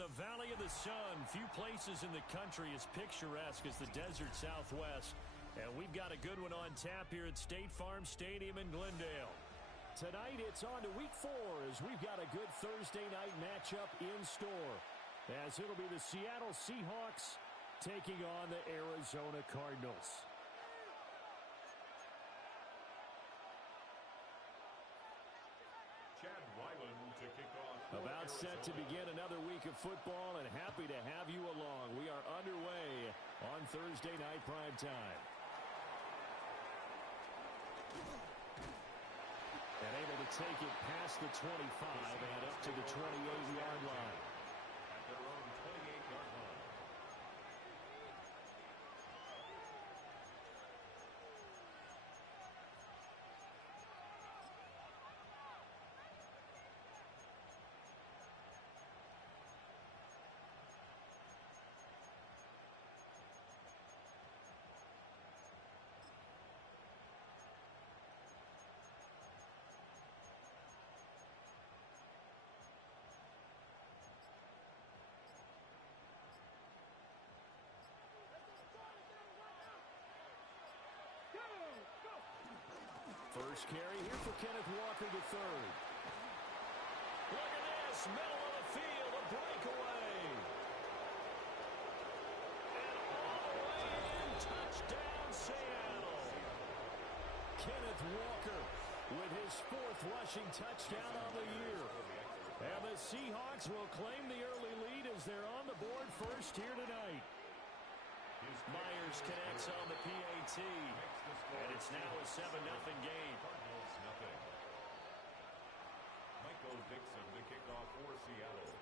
the Valley of the Sun. Few places in the country as picturesque as the desert Southwest. And we've got a good one on tap here at State Farm Stadium in Glendale. Tonight it's on to week 4 as we've got a good Thursday night matchup in store. As it'll be the Seattle Seahawks taking on the Arizona Cardinals. To kick off About set to begin another week of football, and happy to have you along. We are underway on Thursday night prime time. And able to take it past the 25 and up to the 28-yard line. At their own 28-yard line. First carry here for Kenneth Walker III. Look at this, middle of the field, a breakaway. And all the way in, touchdown Seattle. Kenneth Walker with his 4th rushing touchdown on the year. And the Seahawks will claim the early lead as they're on the board first here tonight. Myers connects on the PAT, and it's now a 7-0 game. Cardinals nothing. Michael Dixon to kick off for Seattle.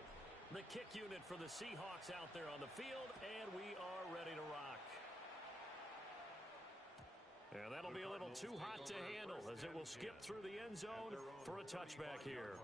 The kick unit for the Seahawks out there on the field, and we are ready to rock. And that'll be a little too hot to handle as it will skip through the end zone for a touchback here.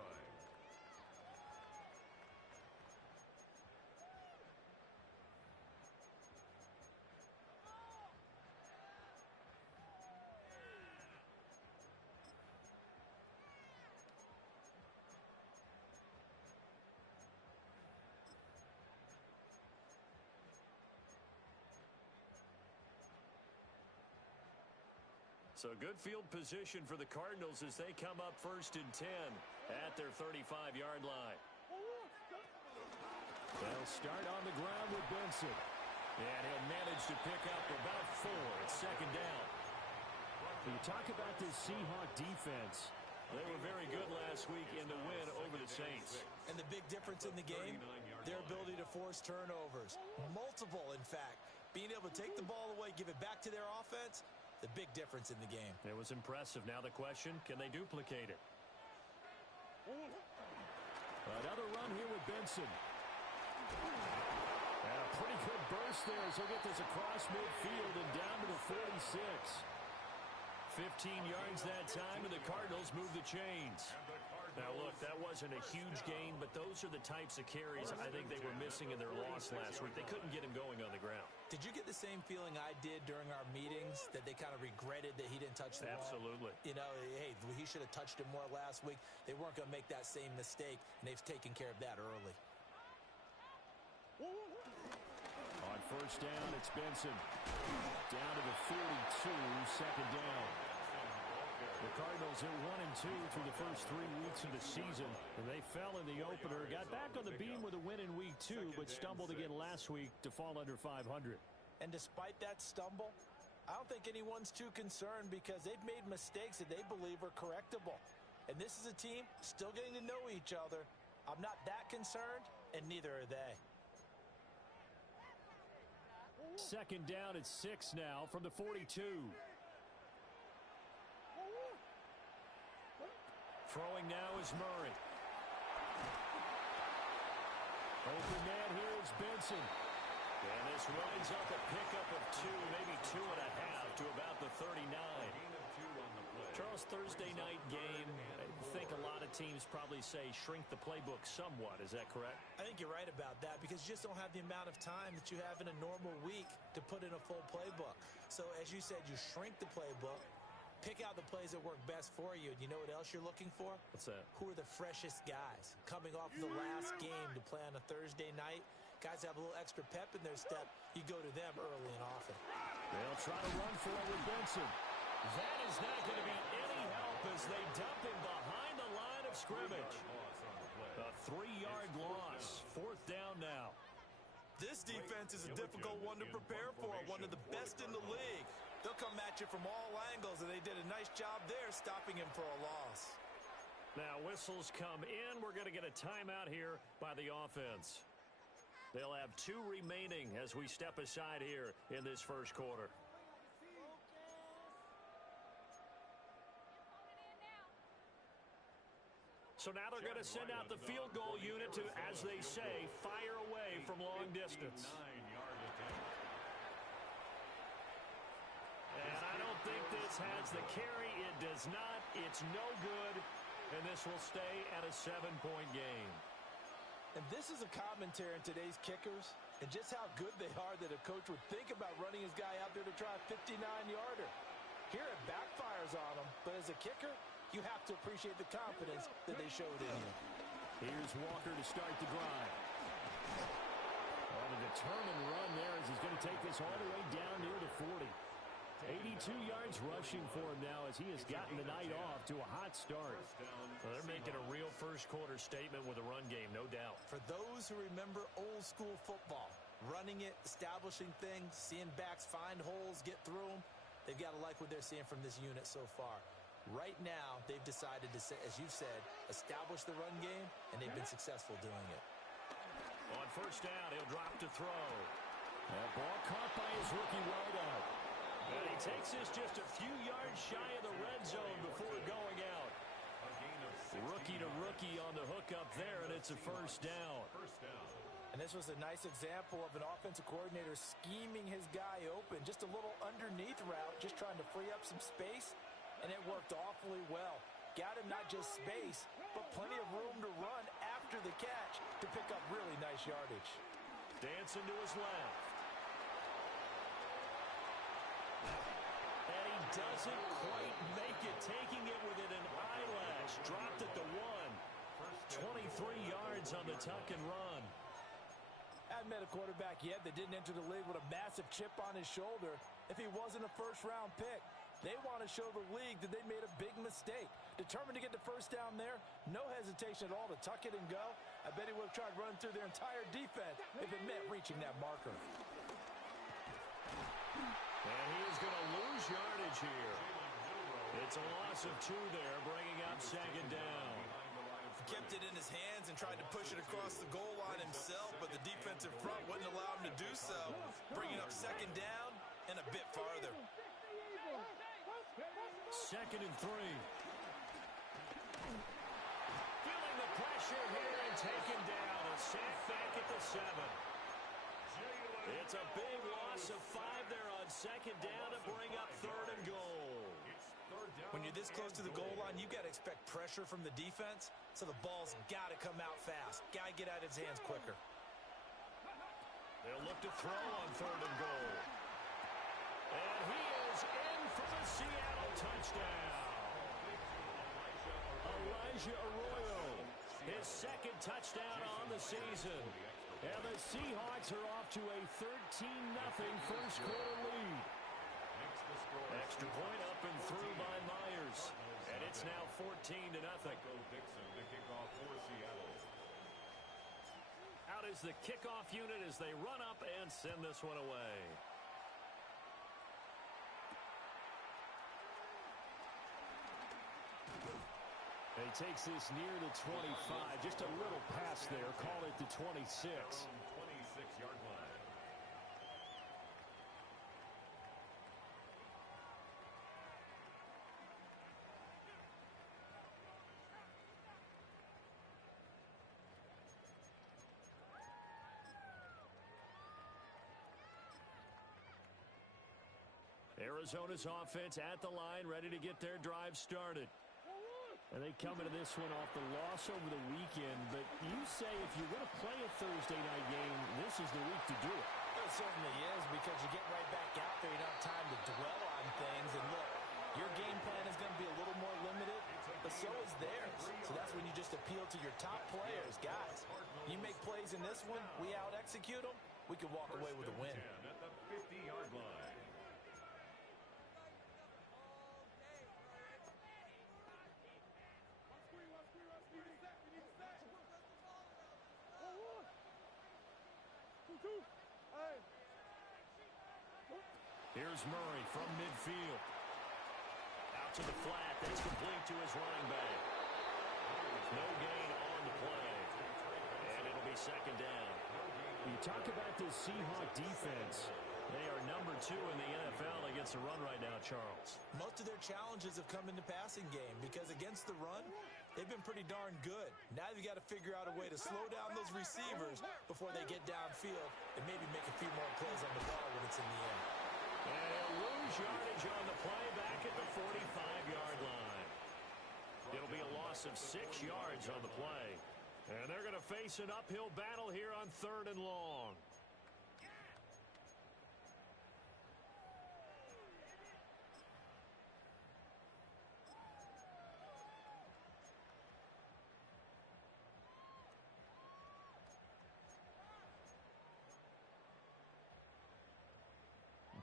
So good field position for the Cardinals as they come up 1st and 10 at their 35-yard line. They'll start on the ground with Benson. And he'll manage to pick up about 4 at 2nd down. When you talk about this Seahawk defense, they were very good last week in the win over the Saints. And the big difference in the game, their ability to force turnovers. Multiple, in fact. Being able to take the ball away, give it back to their offense, the big difference in the game. It was impressive. Now the question, can they duplicate it? Another run here with Benson. And a pretty good burst there as he'll get this across midfield and down to the 46. 15 yards that time, and the Cardinals move the chains. Now, look, that wasn't a huge gain, but those are the types of carries I think they were missing in their loss last week. They couldn't get him going on the ground. Did you get the same feeling I did during our meetings, that they kind of regretted that he didn't touch the ball? Absolutely. You know, hey, he should have touched it more last week. They weren't going to make that same mistake, and they've taken care of that early. On 1st down, it's Benson. Down to the 42, 2nd down. The Cardinals are 1-2 through the first 3 weeks of the season, and they fell in the opener. Got back on the beam with a win in week 2, but stumbled again last week to fall under 500. And despite that stumble, I don't think anyone's too concerned because they've made mistakes that they believe are correctable. And this is a team still getting to know each other. I'm not that concerned, and neither are they. 2nd down at 6 now from the 42. Throwing now is Murray. Open man here is Benson. And this winds up a pickup of 2, maybe 2.5 to about the 39. Charles, Thursday night game, I think a lot of teams probably say shrink the playbook somewhat. Is that correct? I think you're right about that because you just don't have the amount of time that you have in a normal week to put in a full playbook. So as you said, you shrink the playbook, Pick out the plays that work best for you. And you know what else you're looking for? What's that? Who are the freshest guys? Coming off the last game to play on a Thursday night, guys have a little extra pep in their step. You go to them early and often. They'll try to run for it with Benson. That is not going to be any help as they dump him behind the line of scrimmage. A 3-yard loss. 4th down now. This defense is a difficult one to prepare for, one of the best in the league. They'll come at you from all angles, and they did a nice job there stopping him for a loss. Now whistles come in. We're going to get a timeout here by the offense. They'll have 2 remaining as we step aside here in this first quarter. So now they're going to send out the field goal unit to, as they say, fire away from long distance. And I don't think this has the carry. It does not. It's no good. And this will stay at a 7-point game. And this is a commentary on today's kickers and just how good they are that a coach would think about running his guy out there to try a 59-yarder. Here it backfires on him, but as a kicker, you have to appreciate the confidence that they showed in you. Here's Walker to start the drive. On a determined run there as he's going to take this all the way down near the 40. 82 yards rushing for him now as he has gotten the night off to a hot start. Well, they're making a real first-quarter statement with a run game, no doubt. For those who remember old-school football, running it, establishing things, seeing backs find holes, get through them, they've got to like what they're seeing from this unit so far. Right now, they've decided to, as you've said, establish the run game, and they've been successful doing it. On first down, he'll drop to throw. That ball caught by his rookie wideout. And he takes this just a few yards shy of the red zone before going out. Rookie to rookie on the hook up there, and it's a first down. And this was a nice example of an offensive coordinator scheming his guy open. Just a little underneath route, just trying to free up some space, and it worked awfully well. Got him not just space, but plenty of room to run after the catch to pick up really nice yardage. Dancing to his left. And he doesn't quite make it, taking it within an eyelash. Dropped at the 1. 23 yards on the tuck and run. Hadn't met a quarterback yet that didn't enter the league with a massive chip on his shoulder if he wasn't a first-round pick. They want to show the league that they made a big mistake. Determined to get the first down there, no hesitation at all to tuck it and go. I bet he would have tried running through their entire defense if it meant reaching that marker. And he is going to lose yardage here. It's a loss of 2 there, bringing up second down. He kept it in his hands and tried to push it across the goal line himself, but the defensive front wouldn't allow him to do so, bringing up second down and a bit farther. Second and 3. Feeling the pressure here and taken down. A sack back at the 7. It's a big loss of 5 there on second down to bring up third and goal. When you're this close to the goal line, you got to expect pressure from the defense, so the ball's got to come out fast. Got to get out of his hands quicker. They'll look to throw on third and goal. And he is in for the Seattle touchdown. Elijah Arroyo, his second touchdown on the season. And the Seahawks are off to a 13-0 first quarter lead. Extra point up and through by Myers. And it's now 14-0. Out is the kickoff unit as they run up and send this one away. And he takes this near the 25. Just a little pass there. Call it the 26. 26-yard line. Arizona's offense at the line, ready to get their drive started. And they come into this one off the loss over the weekend. But you say if you're going to play a Thursday night game, this is the week to do it. It certainly is, because you get right back out there. You don't have time to dwell on things. And look, your game plan appeal to your top players. Guys, you make plays in this one, we out-execute them, we can walk away with a win. At the 50-yard line. Here's Murray from midfield. Out to the flat. That's complete to his running back. No gain on the play. And it'll be second down. You talk about this Seahawk defense. They are number 2 in the NFL against the run right now, Charles. Most of their challenges have come in the passing game because against the run, they've been pretty darn good. Now you've got to figure out a way to slow down those receivers before they get downfield and maybe make a few more plays on the ball when it's in the air. And he'll lose yardage on the play back at the 45-yard line. It'll be a loss of 6 yards on the play. And they're going to face an uphill battle here on 3rd and long.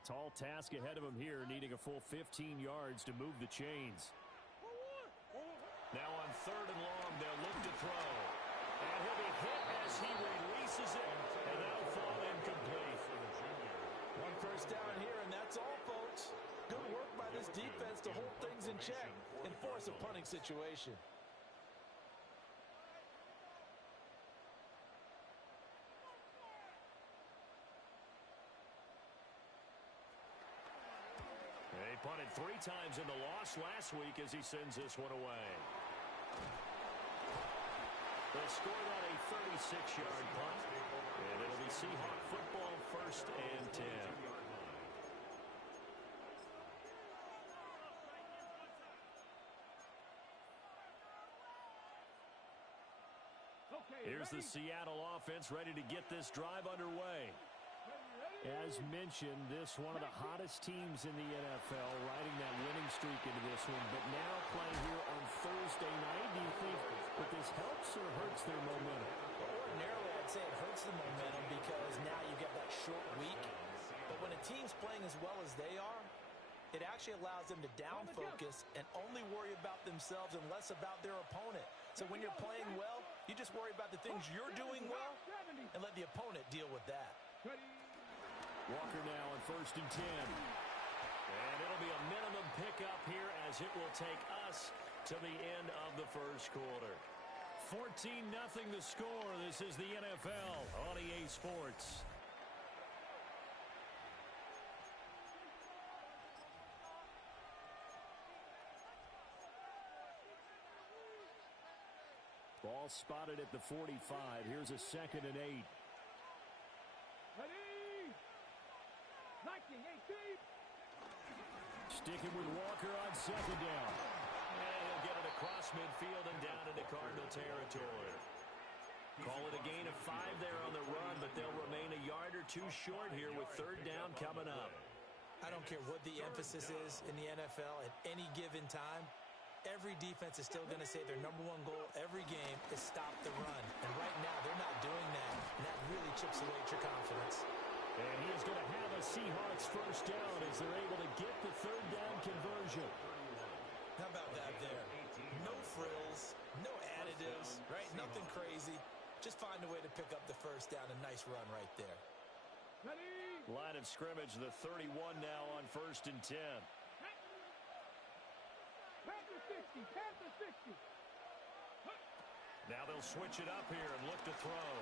Tall task ahead of him here, needing a full 15 yards to move the chains. Now on 3rd and long, they'll look to throw. And he'll be hit as he releases it, and that'll fall incomplete. One first down here, and that's all, folks. Good work by this defense to hold things in check and force a punting situation. They punted 3 times in the loss last week as he sends this one away. They scored on a 36-yard punt, and it'll be Seahawk football 1st and 10. Here's the Seattle offense ready to get this drive underway. As mentioned, this one of the hottest teams in the NFL, riding that winning streak into this one, but now playing here on Thursday night. Do you think that this helps or hurts their momentum? Well, ordinarily, I'd say it hurts the momentum because now you get that short week. But when a team's playing as well as they are, it actually allows them to down focus and only worry about themselves and less about their opponent. So when you're playing well, you just worry about the things you're doing well and let the opponent deal with that. Walker now on 1st and 10. And it'll be a minimum pickup here as it will take us to the end of the first quarter. 14-0 the score. This is the NFL on EA Sports. Ball spotted at the 45. Here's a 2nd and 8. Sticking with Walker on 2nd down. And he'll get it across midfield and down into Cardinal territory. Call it a gain of 5 there on the run, but they'll remain a yard or 2 short here with 3rd down coming up. I don't care what the emphasis is in the NFL at any given time. Every defense is still going to say their number 1 goal every game is stop the run. And right now, they're not doing that, and that really chips away at your confidence. And he is going to have a Seahawks first down as they're able to get the 3rd down conversion. How about that there? No frills, no additives, right? Nothing crazy. Just find a way to pick up the first down. A nice run right there. Line of scrimmage, the 31 now on 1st and 10. Now they'll switch it up here and look to throw.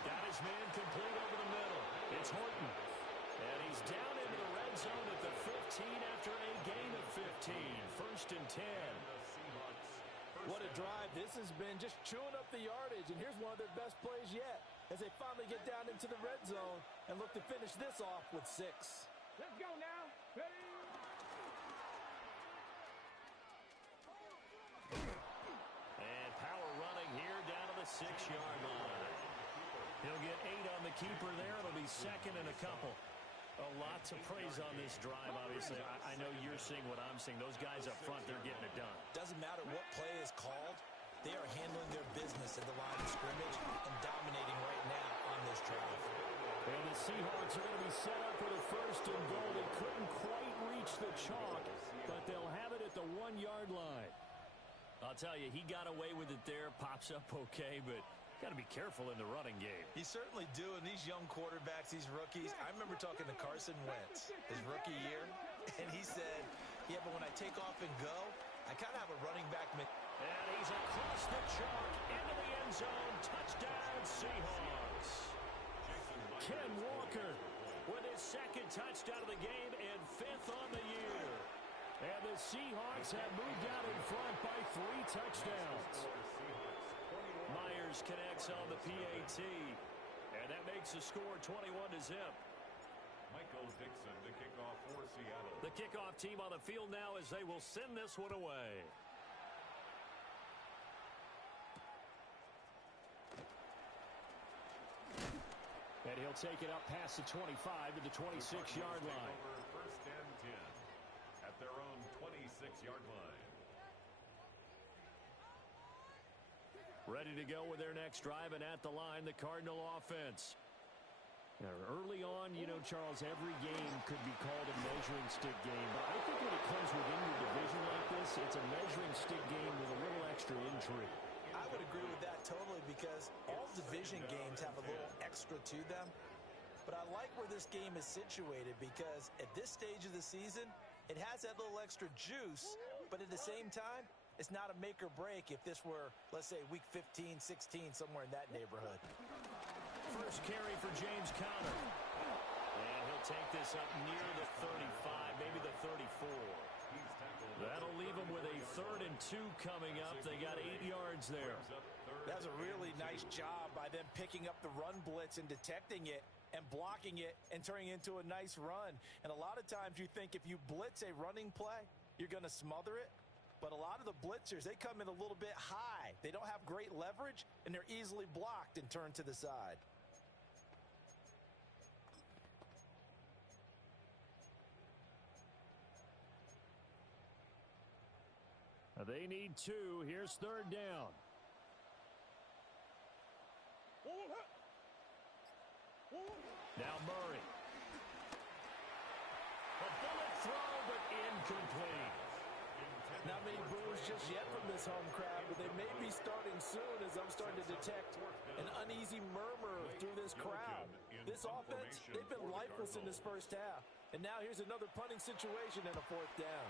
Got his man complete over the middle. It's Horton. And he's down into the red zone at the 15 after a gain of 15. 1st and 10. What a drive this has been, just chewing up the yardage. And here's one of their best plays yet as they finally get down into the red zone and look to finish this off with 6. Let's go now. Ready? And power running here down to the 6-yard line. He'll get 8 on the keeper there. It'll be 2nd and a couple. Lots of praise on this drive, obviously. I know you're seeing what I'm seeing. Those guys up front, they're getting it done. Doesn't matter what play is called. They are handling their business at the line of scrimmage and dominating right now on this drive. And the Seahawks are going to be set up with a first and goal. They couldn't quite reach the chalk, but they'll have it at the 1-yard line. I'll tell you, he got away with it there. Pops up okay, but got to be careful in the running game. He's certainly doing. These young quarterbacks, these rookies. I remember talking to Carson Wentz his rookie year, and he said, yeah, but when I take off and go, I kind of have a running back. And he's across the chalk into the end zone. Touchdown, Seahawks. Ken Walker with his second touchdown of the game and 5th on the year. And the Seahawks have moved out in front by 3 touchdowns. Myers connects on the PAT. And that makes the score 21-0. Michael Dixon, the kickoff for Seattle. The kickoff team on the field now as they will send this one away. And he'll take it up past the 25 to the 26-yard line. First and 10 at their own 26-yard line. Ready to go with their next drive, and at the line, the Cardinal offense. Now, early on, you know, Charles, every game could be called a measuring stick game. But I think when it comes within your division like this, it's a measuring stick game with a little extra intrigue. I would agree with that totally because all division games have a little extra to them. But I like where this game is situated because at this stage of the season, it has that little extra juice, but at the same time, it's not a make or break if this were, let's say, week 15, 16, somewhere in that neighborhood. First carry for James Conner. And he'll take this up near the 35, maybe the 34. That'll leave them with a 3rd and 2 coming up. They got 8 yards there. That's a really nice job by them picking up the run blitz and detecting it and blocking it and turning it into a nice run. And a lot of times you think if you blitz a running play, you're going to smother it. But a lot of the blitzers, they come in a little bit high. They don't have great leverage, and they're easily blocked and turned to the side. They need 2. Here's 3rd down. Now Murray. A bullet throw, but incomplete. Not many boos just yet from this home crowd, but they may be starting soon as I'm starting to detect an uneasy murmur through this crowd. This offense, they've been lifeless in this first half. And now here's another punting situation and a 4th down.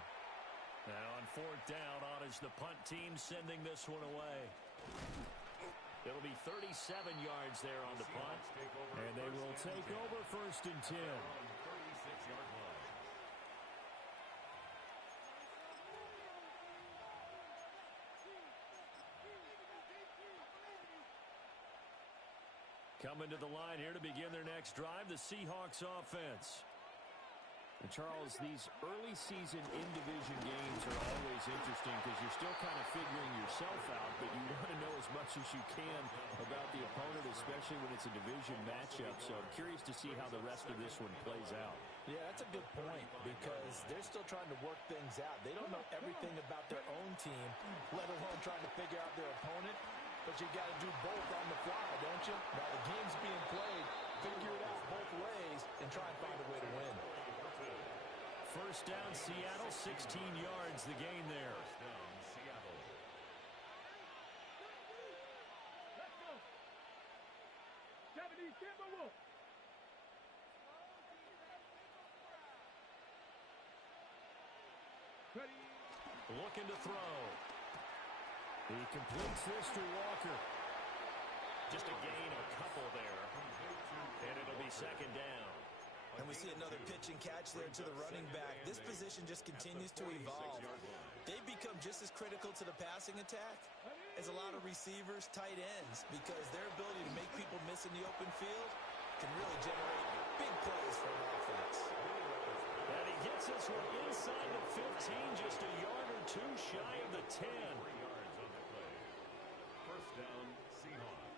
Now on 4th down, on is the punt team sending this one away. It'll be 37 yards there on the punt. And they will take over 1st and 10. 36-yard line. Coming to the line here to begin their next drive, the Seahawks offense. And Charles, these early season in-division games are always interesting because you're still kind of figuring yourself out, but you want to know as much as you can about the opponent, especially when it's a division matchup. So I'm curious to see how the rest of this one plays out. Yeah, that's a good point because they're still trying to work things out. They don't know everything about their own team, let alone trying to figure out their opponent. But you got to do both on the fly, don't you? While the game's being played, figure it out both ways and try and find a way to win. First down, Seattle, 16 yards, the gain there. First down, Seattle. Let's go. 70, Timberwolves. Ready. Looking to throw. He completes this to Walker. Just a gain of a couple there. And it'll be 2nd down. And we see another pitch and catch there to the running back. This position just continues to evolve. They've become just as critical to the passing attack as a lot of receivers, tight ends, because their ability to make people miss in the open field can really generate big plays for an offense. And he gets this one inside the 15, just a yard or 2 shy of the 10. 3 yards on the play. First down, Seahawks.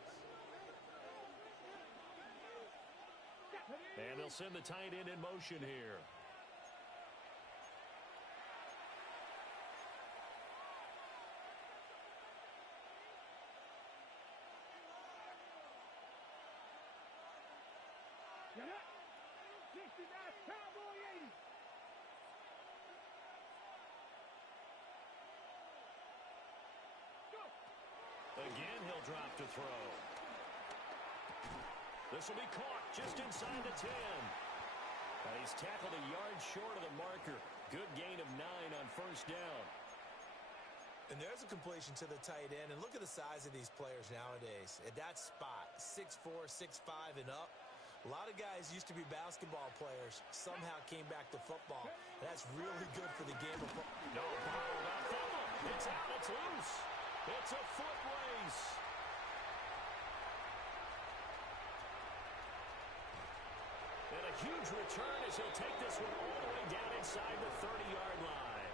And they'll send the tight end in motion here. 59, Cowboy 80. Go. Again, he'll drop to throw. This will be caught just inside the 10. And he's tackled a yard short of the marker. Good gain of 9 on first down. And there's a completion to the tight end. And look at the size of these players nowadays. At that spot, 6'4", 6'5", and up. A lot of guys used to be basketball players, somehow came back to football. And that's really good for the game of football. No, fumble. It's out. It's loose. It's a foot race. And a huge return as he'll take this one all the way down inside the 30-yard line.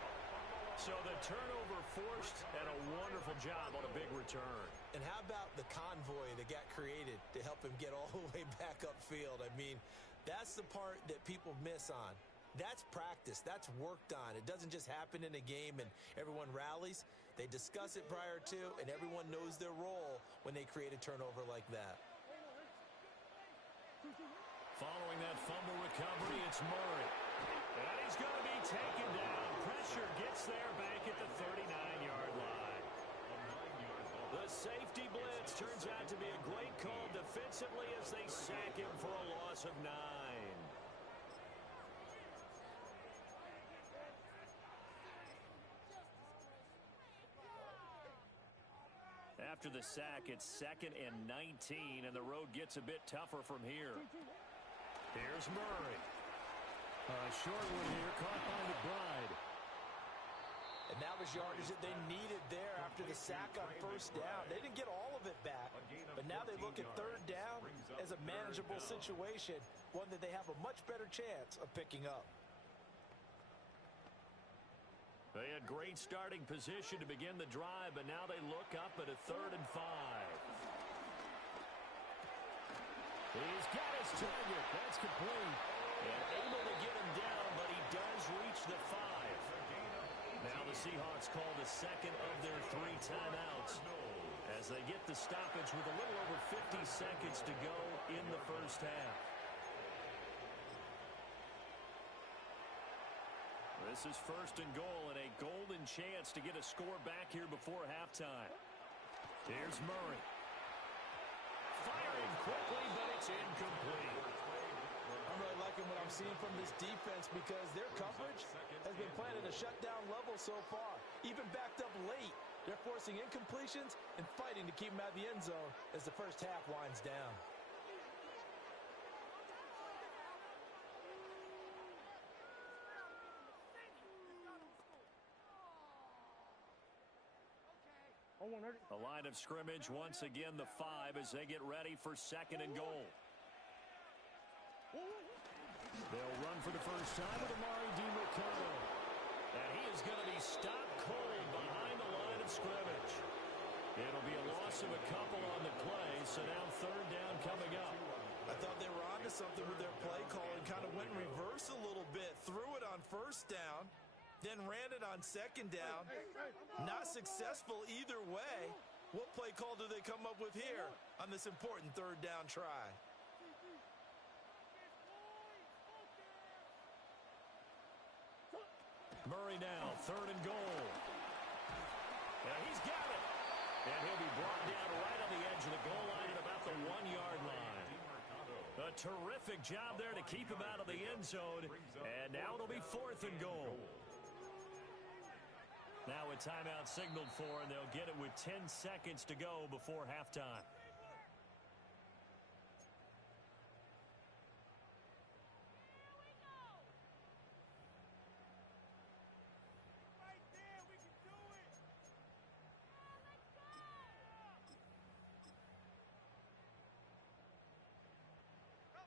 So the turnover forced, and a wonderful job on a big return. And how about the convoy that got created to help him get all the way back upfield? I mean, that's the part that people miss on. That's practice. That's worked on. It doesn't just happen in a game and everyone rallies. They discuss it prior to, and everyone knows their role when they create a turnover like that. Following that fumble recovery, it's Murray. And he's going to be taken down. Pressure gets there back at the 39-yard line. The safety blitz turns out to be a great call defensively as they sack him for a loss of 9. After the sack, it's 2nd and 19, and the road gets a bit tougher from here. Here's Murray. Short one here, caught by McBride. And that was yardage that they needed there after the sack on first down. They didn't get all of it back, but now they look at third down as a manageable situation, one that they have a much better chance of picking up. They had great starting position to begin the drive, but now they look up at a 3rd and 5. He's got his target. That's complete. And able to get him down, but he does reach the 5. Now the Seahawks call the second of their 3 timeouts as they get the stoppage with a little over 50 seconds to go in the first half. This is 1st and goal and a golden chance to get a score back here before halftime. Here's Murray. Firing quickly, but it's incomplete. I'm really liking what I'm seeing from this defense because their coverage has been playing at a shutdown level so far. Even backed up late, they're forcing incompletions and fighting to keep them out of the end zone as the first half winds down. A line of scrimmage, once again the 5 as they get ready for 2nd and goal. They'll run for the first time with Amari DiMercado. And he is going to be stopped cold behind the line of scrimmage. It'll be a loss of a couple on the play, so now 3rd down coming up. I thought they were onto something with their play call and kind of went in reverse a little bit. Threw it on first down, then ran it on 2nd down. Not successful either way. What play call do they come up with here on this important 3rd down try? Murray now, 3rd and goal. Yeah, he's got it. And he'll be brought down right on the edge of the goal line at about the 1-yard line. A terrific job there to keep him out of the end zone. And now it'll be 4th and goal. Now a timeout signaled for, and they'll get it with 10 seconds to go before halftime.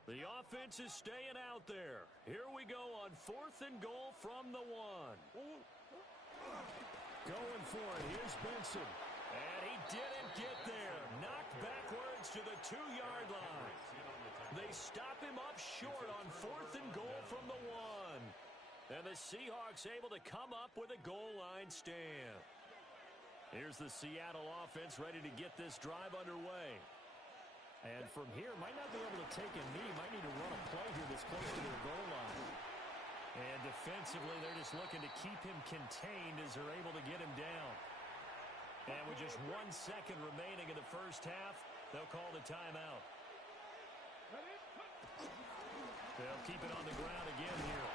The offense is staying out there. Here we go on 4th and goal from the 1. Going for it. Here's Benson. And he didn't get there. Knocked backwards to the 2-yard line. They stop him up short on 4th and goal from the 1. And the Seahawks able to come up with a goal line stand. Here's the Seattle offense ready to get this drive underway. And from here, might not be able to take a knee. Might need to run a play here that's close to their goal Defensively, they're just looking to keep him contained as they're able to get him down. And with just 1 second remaining in the first half, they'll call the timeout. They'll keep it on the ground again here.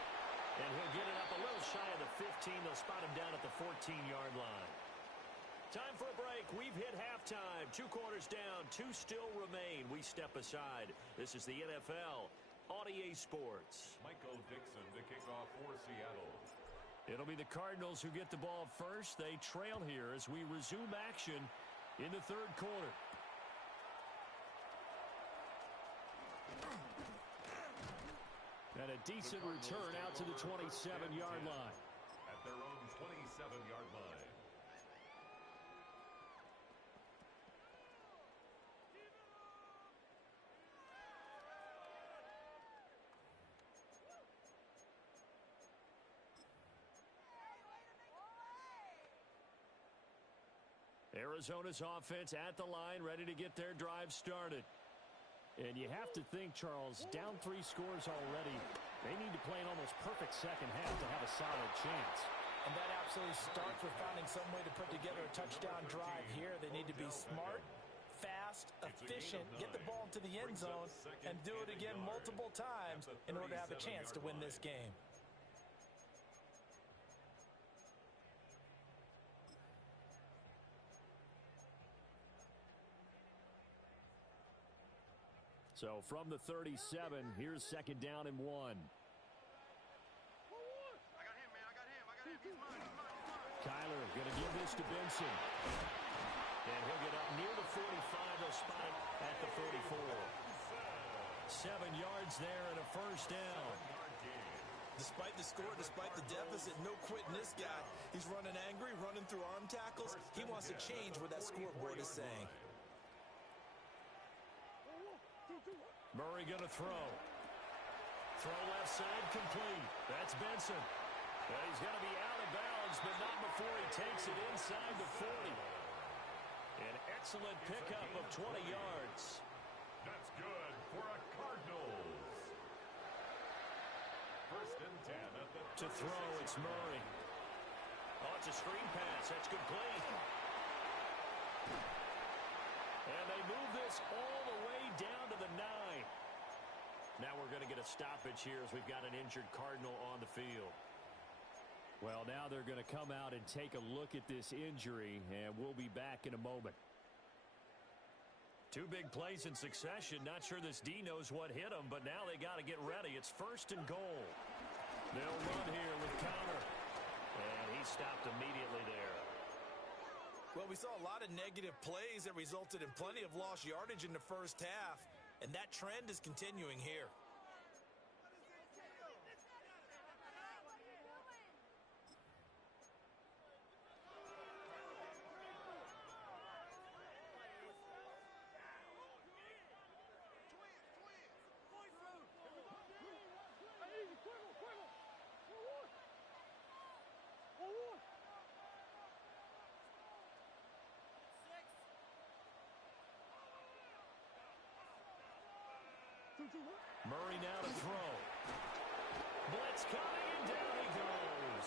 And he'll get it up a little shy of the 15. They'll spot him down at the 14-yard line. Time for a break. We've hit halftime. 2 quarters down. 2 still remain. We step aside. This is the NFL on EA Sports. Michael Dixon to kick off for Seattle. It'll be the Cardinals who get the ball first. They trail here as we resume action in the third quarter. And a decent return out to the 27-yard line. At their own 27-yard line. Arizona's offense at the line, ready to get their drive started. And you have to think, Charles, down 3 scores already. They need to play an almost perfect second half to have a solid chance. And that absolutely starts with finding some way to put together a touchdown drive here. They need to be smart, fast, efficient, get the ball into the end zone, and do it again multiple times in order to have a chance to win this game. So from the 37, here's second down and 1. I got him, man. I got him. He's mine. Kyler going to give this to Benson. And he'll get up near the 45. They'll spot it at the 44. 7 yards there and a first down. Despite the score, despite the deficit, no quitting this guy. He's running angry, running through arm tackles. He wants to change what that scoreboard is saying. Murray going to throw. Throw left side complete. That's Benson. He's going to be out of bounds, but not before he takes it inside the 40. An excellent pickup of 20 yards. That's good for a Cardinals. First and 10 at the To throw, it's Murray. Oh, it's a screen pass. That's complete. And they move this all the way down to the 9. Now we're going to get a stoppage here as we've got an injured Cardinal on the field. Well, now they're going to come out and take a look at this injury, and we'll be back in a moment. 2 big plays in succession. Not sure this D knows what hit him, but now they got to get ready. It's first and goal. They'll run here with Connor. And he stopped immediately there. Well, we saw a lot of negative plays that resulted in plenty of lost yardage in the first half, and that trend is continuing here. Murray now to throw. Blitz coming, and down he goes.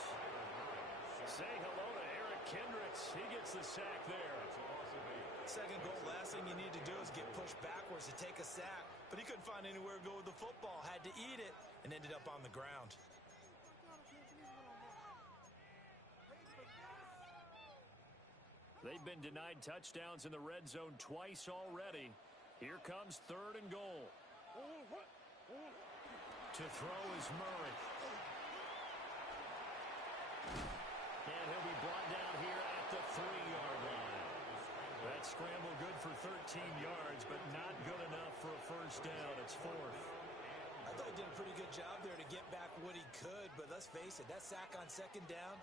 Say hello to Eric Kendricks. He gets the sack there. Second goal, last thing you need to do is get pushed backwards to take a sack. But he couldn't find anywhere to go with the football. Had to eat it and ended up on the ground. They've been denied touchdowns in the red zone twice already. Here comes third and goal. To throw is Murray. And he'll be brought down here at the 3-yard line. That scramble good for 13 yards, but not good enough for a first down. It's 4th. I thought he did a pretty good job there to get back what he could, but let's face it, that sack on second down,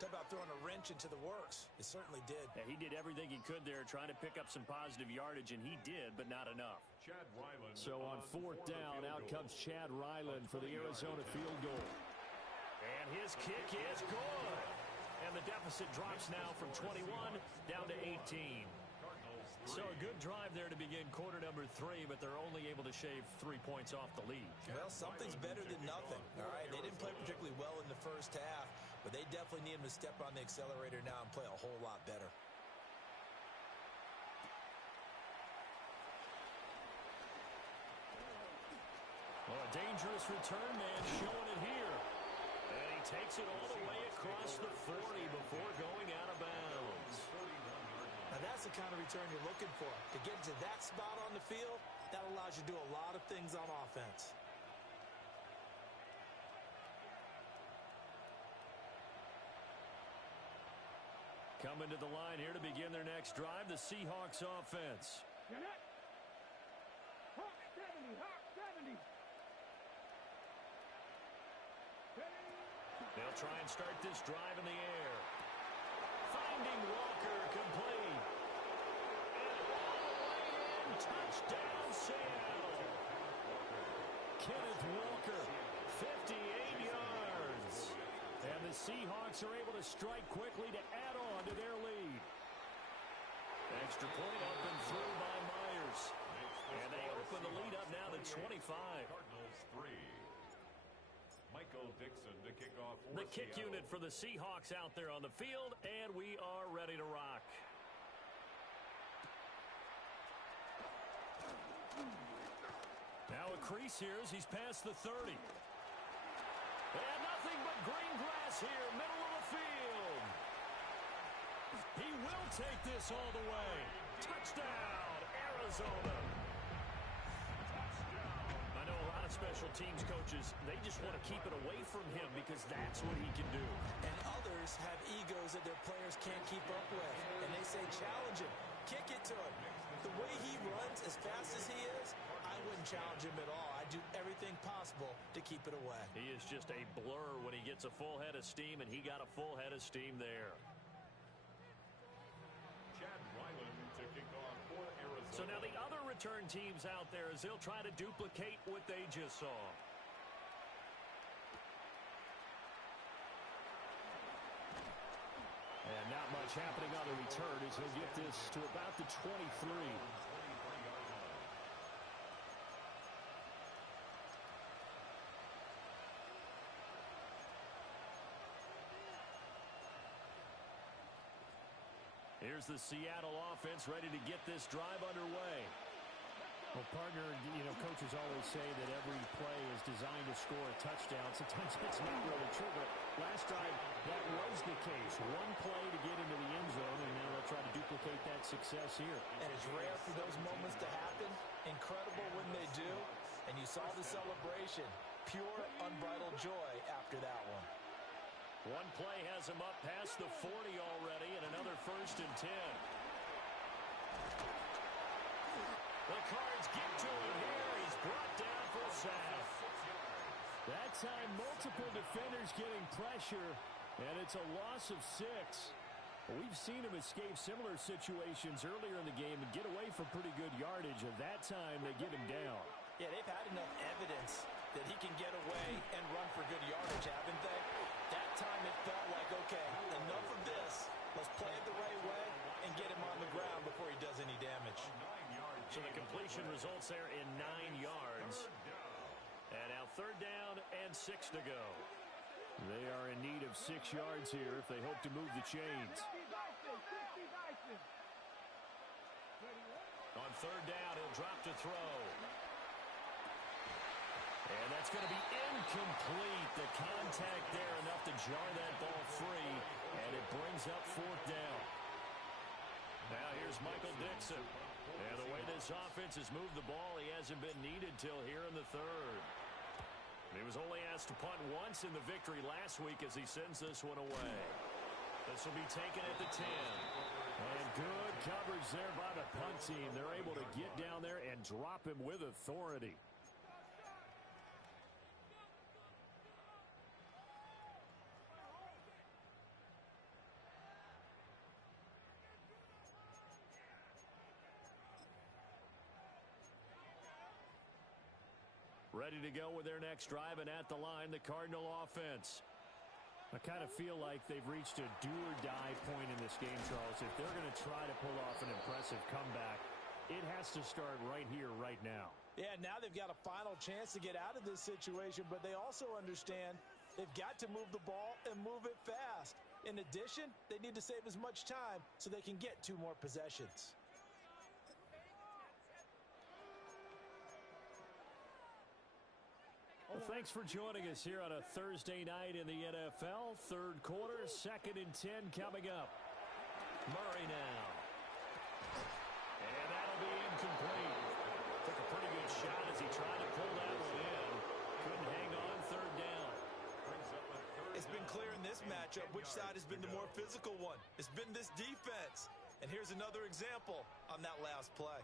talk about throwing a wrench into the works. It certainly did. Yeah, he did everything he could there, trying to pick up some positive yardage, and he did, but not enough. Chad Ryland. So on 4th down, out comes Chad Ryland for the Arizona field goal. And his kick is good. And the deficit drops now from 21 down to 18. So a good drive there to begin quarter number 3, but they're only able to shave 3 points off the lead. Well, something's better than nothing, all right? They didn't play particularly well in the first definitely need him to step on the accelerator now and play a whole lot better. Well, a dangerous return man showing it here. And he takes it all the way across the 40 before going out of bounds. Now that's the kind of return you're looking for. To get to that spot on the field, that allows you to do a lot of things on offense. Coming to the line here to begin their next drive, the Seahawks offense. Get it. Hawk 70, Hawk 70. They'll try and start this drive in the air. Finding Walker complete. And all the way in, touchdown Seattle. Kenneth Walker, 58 yards. And the Seahawks are able to strike quickly to add on to their lead. Extra point up and through by Myers. And they open the lead up now to 25. Cardinals 3. Michael Dixon to kick off for The kick Seattle. unit for the Seahawks out there on the field, and we are ready to rock. Now a crease here as he's past the 30. And nothing but green grass here, middle of the field. He will take this all the way. Touchdown, Arizona. I know a lot of special teams coaches, they just want to keep it away from him because that's what he can do. And others have egos that their players can't keep up with. And they say, challenge him. Kick it to him. The way he runs as fast as he is, I wouldn't challenge him at all. I'd do everything possible to keep it away. He is just a blur when he gets a full head of steam, and he got a full head of steam there. Chad Ryland to kick off for Arizona. So now the other return teams out there as they'll try to duplicate what they just saw. And not much happening on the return as he'll get this to about the 23. Here's the Seattle offense ready to get this drive underway. Well, partner, coaches always say that every play is designed to score a touchdown. Sometimes that's not really true, but last drive, that was the case. One play to get into the end zone, and now they'll try to duplicate that success here. And it's rare for those moments to happen. Incredible when they do. And you saw the celebration. Pure, unbridled joy after that one. One play has him up past the 40 already, and another 1st and 10. The Cards get to him here. He's brought down for a sack. That time, multiple defenders getting pressure, and it's a loss of 6. We've seen him escape similar situations earlier in the game and get away from pretty good yardage, and that time they get him down. Yeah, they've had enough evidence that he can get away and run for good yardage, haven't they? That time it felt like, okay, enough of this. Let's play it the right way and get him on the ground before he does any damage. So the completion results there in 9 yards. And now 3rd down and 6 to go. They are in need of 6 yards here if they hope to move the chains. On 3rd down, he'll drop to throw. And that's going to be incomplete. The contact there enough to jar that ball free. And it brings up 4th down. Now here's Michael Dixon. And the way this offense has moved the ball, he hasn't been needed till here in the 3rd. He was only asked to punt once in the victory last week as he sends this one away. This will be taken at the 10. And good coverage there by the punt team. They're able to get down there and drop him with authority. Ready to go with their next drive, and at the line, the Cardinal offense. I kind of feel like they've reached a do-or-die point in this game, Charles. If they're going to try to pull off an impressive comeback, it has to start right here, right now. Yeah, now they've got a final chance to get out of this situation, but they also understand They've got to move the ball and move it fast. In addition, they need to save as much time so they can get 2 more possessions. Well, thanks for joining us here on a Thursday night in the NFL. Third quarter, 2nd and 10 coming up. Murray now. And that'll be incomplete. Took a pretty good shot as he tried to pull that one in. Couldn't hang on, 3rd down. It's been clear in this matchup which side has been the more physical one. It's been this defense. And here's another example on that last play.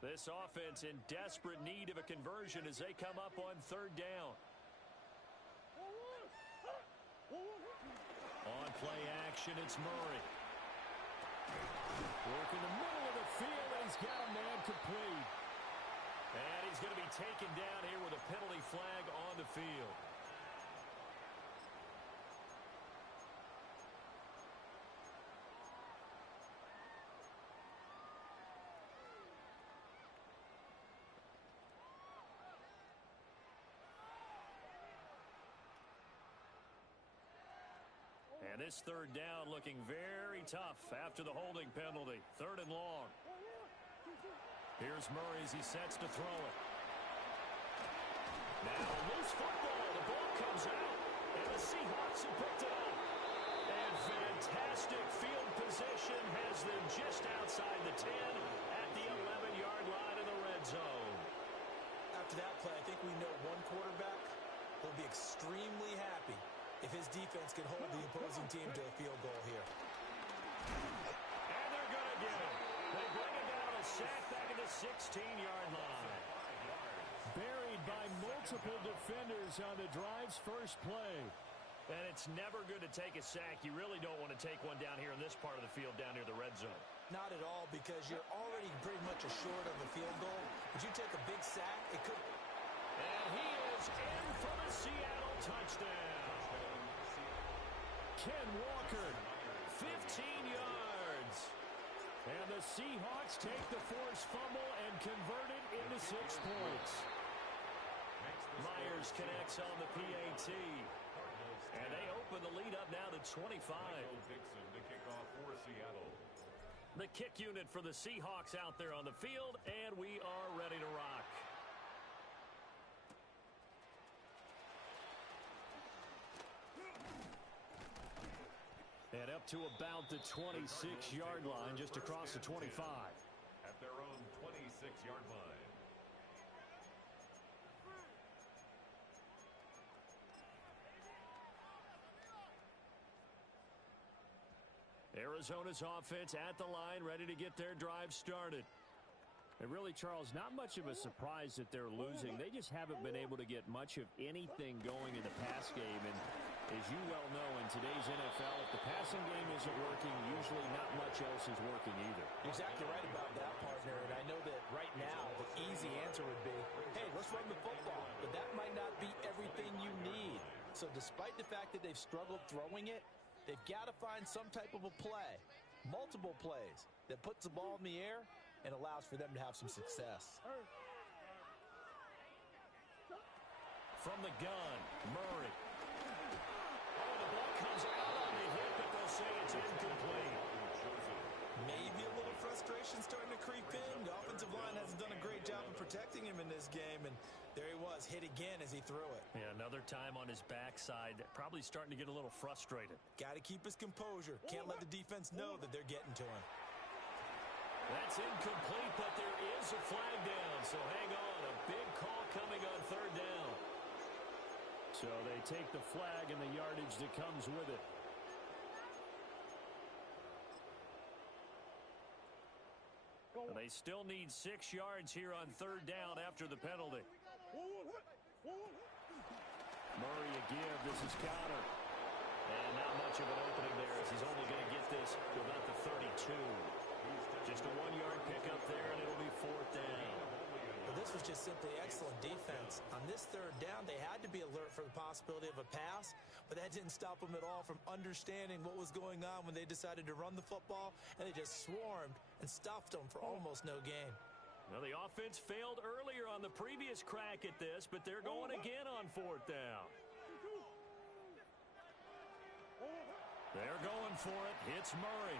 This offense in desperate need of a conversion as they come up on 3rd down. On play action, it's Murray. Work in the middle of the field, and he's got a man complete. And he's going to be taken down here with a penalty flag on the field. And this 3rd down looking very tough after the holding penalty. 3rd and long. Here's Murray as he sets to throw it. Now a loose football. The ball comes out, and the Seahawks have picked it up. And fantastic field position has them just outside the 10 at the 11-yard line of the red zone. After that play, I think we know one quarterback will be extremely happy if his defense can hold the opposing team to a field goal here. And they're going to get it. They bring it down a sack back at the 16-yard line. Buried by multiple defenders on the drive's first play. And it's never good to take a sack. You really don't want to take one down here in this part of the field down near the red zone. Not at all, because you're already pretty much assured of a field goal. But you take a big sack, it could... And he is in for the Seattle touchdown. Ken Walker, 15 yards. And the Seahawks take the forced fumble and convert it into 6 points. Myers connects on the PAT. And they open the lead up now to 25. To kick off for Seattle. The kick unit for the Seahawks out there on the field, and we are ready to rock. And up to about the 26-yard line, just across the 25. At their own 26-yard line. Arizona's offense at the line, ready to get their drive started. And really, Charles, not much of a surprise that they're losing. They just haven't been able to get much of anything going in the pass game. And as you well know, in today's NFL, if the passing game isn't working, usually not much else is working either. You're exactly right about that, partner. And I know that right now the easy answer would be, hey, let's run the football. But that might not be everything you need. So despite the fact that they've struggled throwing it, they've got to find some type of a play, multiple plays, that puts the ball in the air and allows for them to have some success. From the gun, Murray. Oh, the ball comes out on the hit, but they'll say it's incomplete. Maybe a little frustration starting to creep in. The offensive line hasn't done a great job of protecting him in this game, and there he was, hit again as he threw it. Yeah, another time on his backside, probably starting to get a little frustrated. Got to keep his composure. Can't let the defense know that they're getting to him. That's incomplete, but there is a flag down, so hang on. A big call coming on 3rd down. So they take the flag and the yardage that comes with it. They still need 6 yards here on 3rd down after the penalty. Murray again, this is counter. And not much of an opening there as he's only going to get this to about the 32. Just a 1-yard pickup there, and it'll be 4th down. Well, this was just simply excellent defense. On this third down, they had to be alert for the possibility of a pass, but that didn't stop them at all from understanding what was going on when they decided to run the football, and they just swarmed and stuffed them for almost no gain. Well, the offense failed earlier on the previous crack at this, but they're going again on fourth down. They're going for it. It's Murray.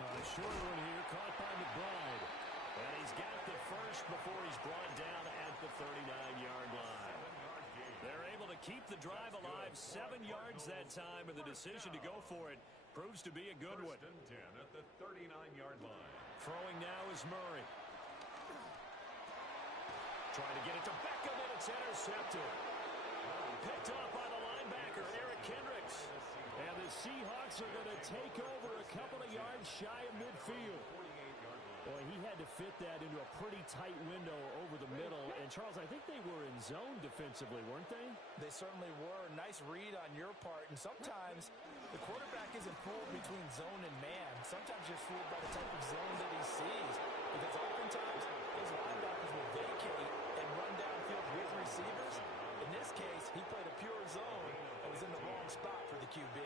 A short one here, caught by McBride. And he's got the first before he's brought down at the 39-yard line. They're able to keep the drive alive, 7 yards that time, and the decision to go for it proves to be a good one. First and 10 at the 39-yard line. Throwing now is Murray. Trying to get it to Beckham, and it's intercepted. Picked up by the linebacker, Eric Kendricks. And the Seahawks are going to take over a couple of yards shy of midfield. Boy, he had to fit that into a pretty tight window over the middle. And, Charles, I think they were in zone defensively, weren't they? They certainly were. Nice read on your part. And sometimes the quarterback isn't fooled between zone and man. Sometimes you're fooled by the type of zone that he sees. Because oftentimes those linebackers will vacate and run downfield with receivers. In this case, he played a pure zone and was in the wrong spot for the QB.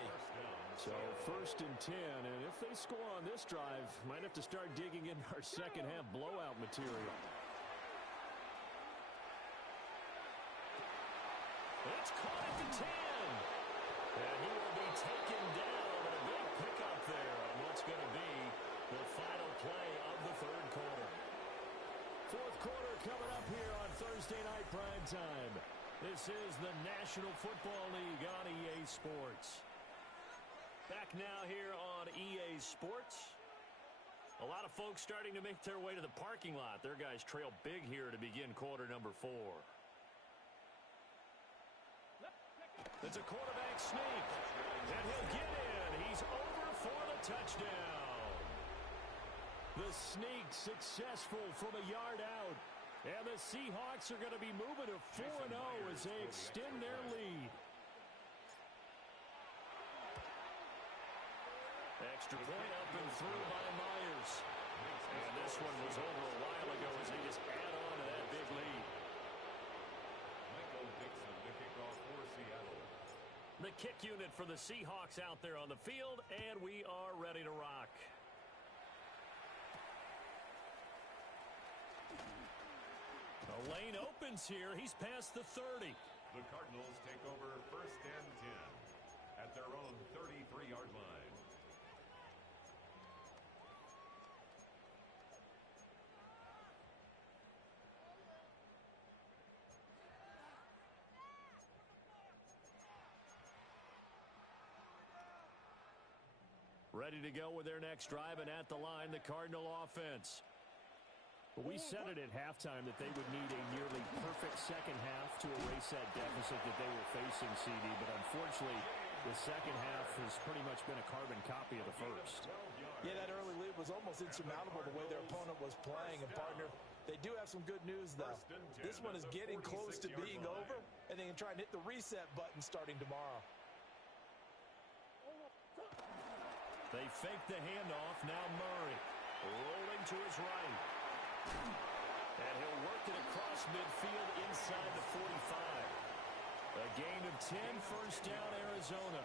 So first and 10, and if they score on this drive, might have to start digging in our second half blowout material. It's caught at the 10. And he will be taken down, and a big pickup there on what's going to be the final play of the third quarter. Fourth quarter coming up here on Thursday night prime time. This is the National Football League on EA Sports. Back now here on EA Sports. A lot of folks starting to make their way to the parking lot. Their guys trail big here to begin quarter number 4. It's a quarterback sneak. And he'll get in. He's over for the touchdown. The sneak successful from a yard out. And the Seahawks are going to be moving to 4-0 as they extend their lead. Extra point up and through by Myers. And this one was over a while ago as they just add on to that big lead. Michael Dixon, the kickoff for Seattle. The kick unit for the Seahawks out there on the field, and we are ready to rock. The lane opens here. He's past the 30. The Cardinals take over first and 10 at their own 33-yard line. Ready to go with their next drive, and at the line, the Cardinal offense. We said it at halftime that they would need a nearly perfect second half to erase that deficit that they were facing, CD, but unfortunately, the second half has pretty much been a carbon copy of the first. Yeah, that early lead was almost insurmountable the way their opponent was playing. And, partner, they do have some good news, though. This one is getting close to being over, and they can try and hit the reset button starting tomorrow. They fake the handoff. Now Murray rolling to his right. And he'll work it across midfield inside the 45. A gain of 10, first down, Arizona.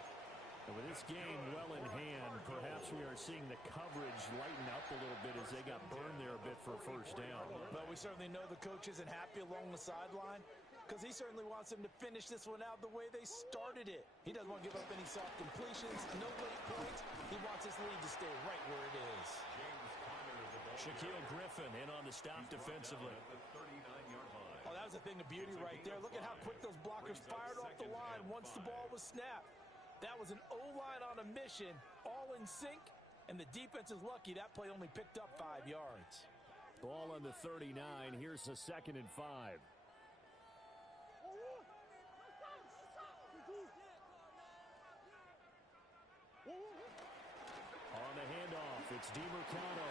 And with this game well in hand, perhaps we are seeing the coverage lighten up a little bit as they got burned there a bit for a first down. But we certainly know the coach isn't happy along the sideline because he certainly wants them to finish this one out the way they started it. He doesn't want to give up any soft completions, no late points. He wants his lead to stay right where it is. Shaquille Griffin in on the stop defensively. Oh, that was a thing of beauty right there. Look at how quick those blockers fired off the line once the ball was snapped. That was an O-line on a mission, all in sync, and the defense is lucky that play only picked up 5 yards. Ball on the 39. Here's a 2nd and 5. On the handoff, it's DiMercado.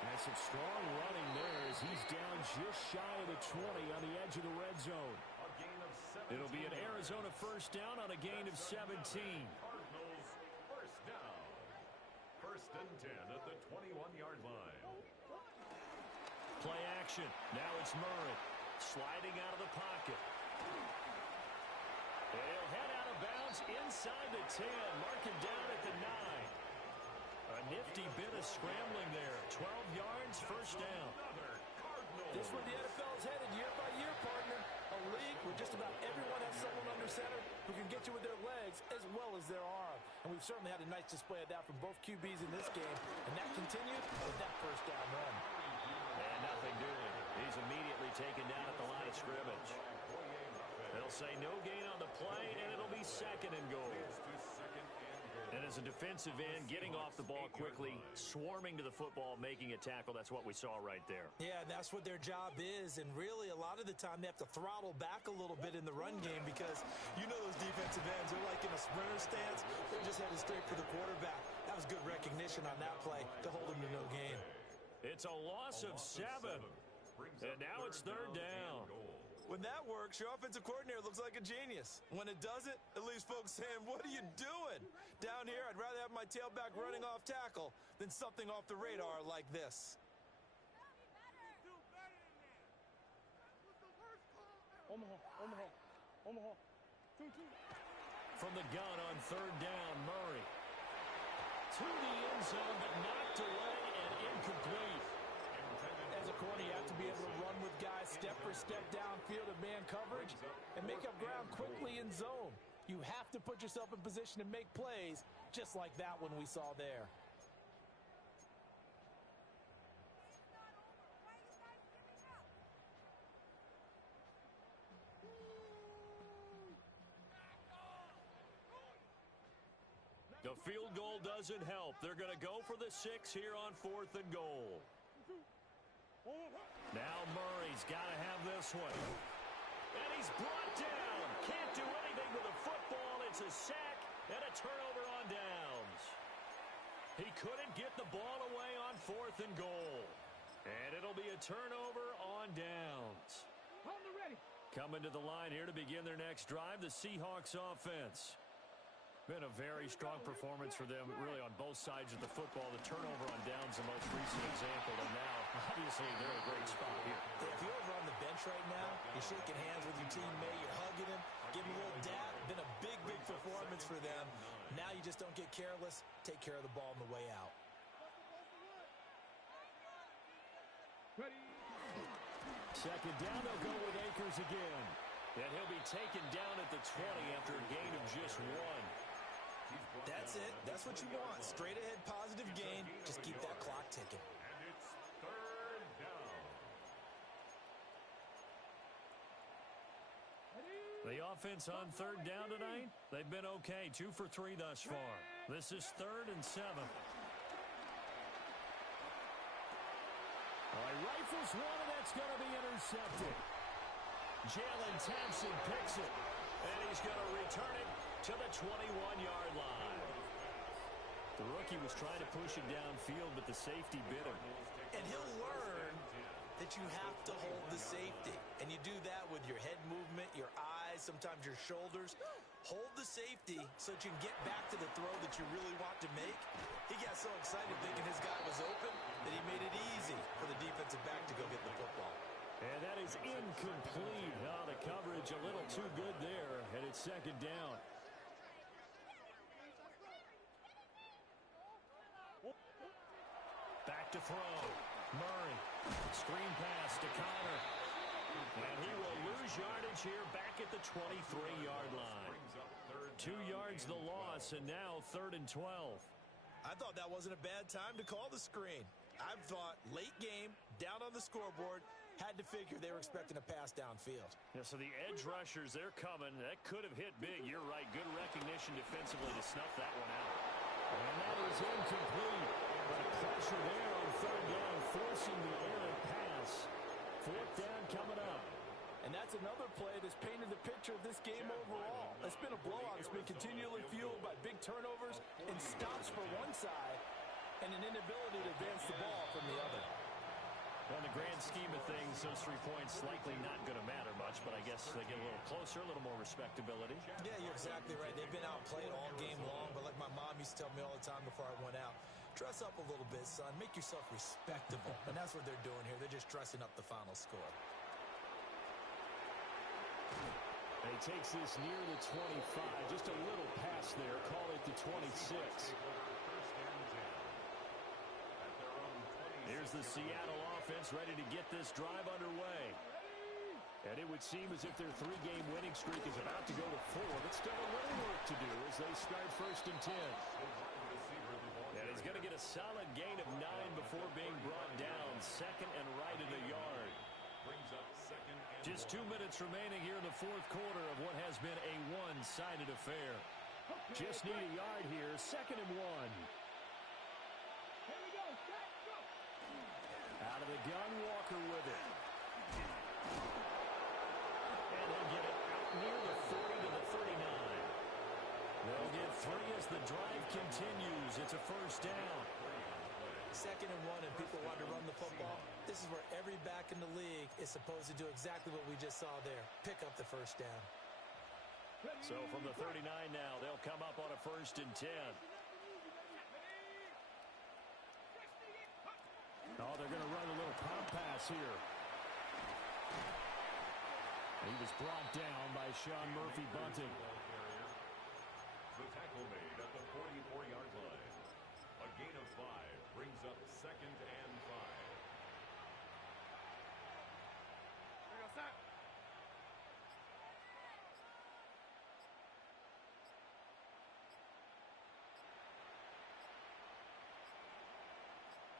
And some strong running there as he's down just shy of the 20 on the edge of the red zone. It'll be an Arizona first down on a gain of 17. Cardinals first down. First and 10 at the 21-yard line. Play action. Now it's Murray. Sliding out of the pocket. He'll head out of bounds inside the 10. Marking down at the 9. A nifty bit of scrambling there. 12 yards, first down. This is where the NFL is headed year by year, partner. A league where just about everyone has someone under center who can get you with their legs as well as their arm. And we've certainly had a nice display of that from both QBs in this game. And that continued with that first down run. And nothing doing. He's immediately taken down at the line of scrimmage. They'll say no gain on the play, and it'll be second and goal. And as a defensive end, getting off the ball quickly, swarming to the football, making a tackle, that's what we saw right there. Yeah, and that's what their job is. And really, a lot of the time, they have to throttle back a little bit in the run game because you know those defensive ends, they're like in a sprinter stance. They're just headed straight for the quarterback. That was good recognition on that play to hold them to no gain. It's a loss of 7. And now it's third down. When that works, your offensive coordinator looks like a genius. When it doesn't, it leaves folks saying, what are you doing? Down here, I'd rather have my tailback running off tackle than something off the radar like this. From the gun on third down, Murray. To the end zone, but knocked away and incomplete. As a corner, you have to be able to run with guys step for step downfield in man coverage and make up ground quickly in zone. You have to put yourself in position to make plays just like that one we saw there. The field goal doesn't help. They're going to go for the 6 here on 4th and goal. Now Murray's got to have this one. And he's brought down. Can't do anything with the football. It's a sack and a turnover on downs. He couldn't get the ball away on 4th and goal. And it'll be a turnover on downs. Coming to the line here to begin their next drive, the Seahawks offense. Been a very strong performance for them, really, on both sides of the football. The turnover on downs, the most recent example, and now, obviously, they're in a great spot here. Yeah, if you're over on the bench right now, you're shaking hands with your teammate, you're hugging him, giving him a little dab. Been a big, big performance for them. Now you just don't get careless. Take care of the ball on the way out. Second down, they'll go with Akers again. And he'll be taken down at the 20 after a gain of just 1. That's it. That's what you want. Straight ahead positive gain. Just keep that clock ticking. And it's third down. The offense on third down tonight, they've been okay. 2 for 3 thus far. This is 3rd and 7. All right, rifles one, and that's going to be intercepted. Jalen Thompson picks it, and he's going to return it to the 21-yard line. The rookie was trying to push it downfield, but the safety bit him. And he'll learn that you have to hold the safety. And you do that with your head movement, your eyes, sometimes your shoulders. Hold the safety so that you can get back to the throw that you really want to make. He got so excited thinking his guy was open that he made it easy for the defensive back to go get the football. And that is incomplete. Oh, the coverage a little too good there, and it's second down. Back to throw. Murray. Screen pass to Connor. And he will lose yardage here back at the 23-yard line. 2 yards the loss, and now 3rd and 12. I thought that wasn't a bad time to call the screen. I've thought late game, down on the scoreboard, had to figure they were expecting a pass downfield. Yeah, so the edge rushers, they're coming. That could have hit big. You're right. Good recognition defensively to snuff that one out. And that is incomplete. But pressure there on third down, forcing the errant pass. 4th down coming up. And that's another play that's painted the picture of this game overall. It's been a blowout. It's been continually fueled by big turnovers and stops for one side and an inability to advance the ball from the other. Well, in the grand scheme of things, those 3 points likely not going to matter much, but I guess they get a little closer, a little more respectability. Yeah, you're exactly right. They've been outplayed all game long, but like my mom used to tell me all the time before I went out, Dress up a little bit, son. Make yourself respectable. And that's what they're doing here. They're just dressing up the final score. He takes this near the 25. Just a little pass there. Call it the 26. Here's the Seattle offense ready to get this drive underway. And it would seem as if their three-game winning streak is about to go to 4, but still a little work to do as they start 1st and 10. And he's going to get a solid gain of 9 before being brought down. 2nd and right in the yard. Just 2 minutes remaining here in the 4th quarter of what has been a one-sided affair. Just need a yard here. 2nd and 1. Here we go. Set, go. Out of the gun, Walker with it. And he'll get it out near the 40 to the 39. They'll get 3 as the drive continues. It's a 1st down. 2nd and 1 and people want to run the football. This is where every back in the league is supposed to do exactly what we just saw there. Pick up the 1st down. So from the 39 now, they'll come up on a 1st and 10. Oh, they're going to run a little pop pass here. He was brought down by Sean Murphy-Bunting. The tackle made at the 44-yard line. A gain of 5 brings up 2nd and 5. Here we go, set.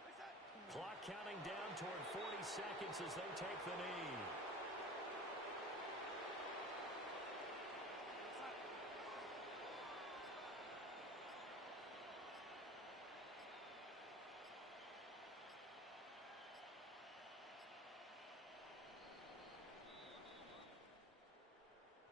Reset. Clock counting down toward 40 seconds as they take the knee.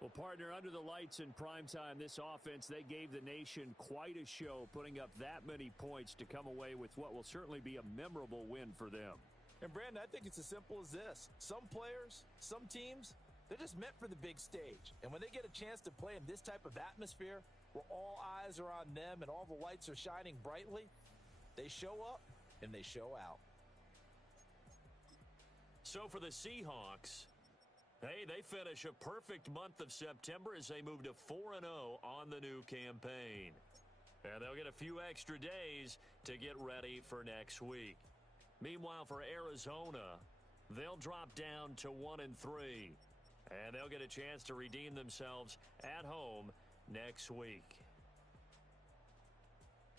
Well, partner, under the lights in primetime, this offense, they gave the nation quite a show, putting up that many points to come away with what will certainly be a memorable win for them. And, Brandon, I think it's as simple as this. Some players, some teams, they're just meant for the big stage. And when they get a chance to play in this type of atmosphere where all eyes are on them and all the lights are shining brightly, they show up and they show out. So for the Seahawks, hey, they finish a perfect month of September as they move to 4-0 on the new campaign. And they'll get a few extra days to get ready for next week. Meanwhile, for Arizona, they'll drop down to 1-3. And they'll get a chance to redeem themselves at home next week.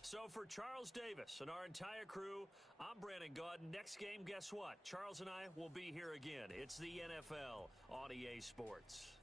So for Charles Davis and our entire crew, I'm Brandon Gaudin. Next game, guess what? Charles and I will be here again. It's the NFL on EA Sports.